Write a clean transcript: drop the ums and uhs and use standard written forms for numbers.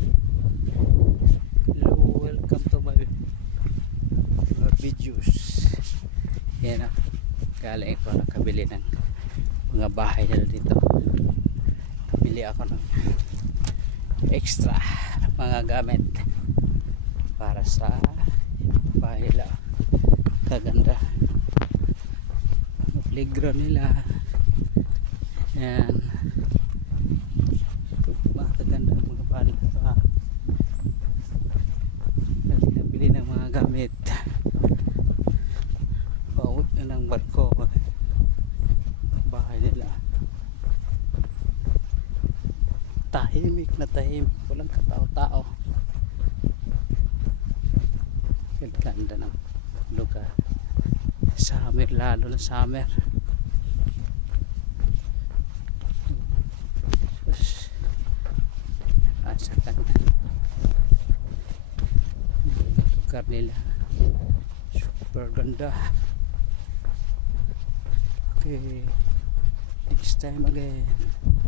Hello, welcome to my videos. Yan o, galing ko nakabili ng mga bahay na dito. Bili ako ng extra mga gamit para sa bahay nila. Kaganda ang playground nila. Yan, mga kaganda mga bahay nila. Nabili ng mga gamit. Bawat na ng barko bahay nila. Tahimik na tahimik, walang katao-tao. Ganda ng lugar. Summer, lalo na summer. Asa ka na lugar nila, super ganda. Okay, next time again.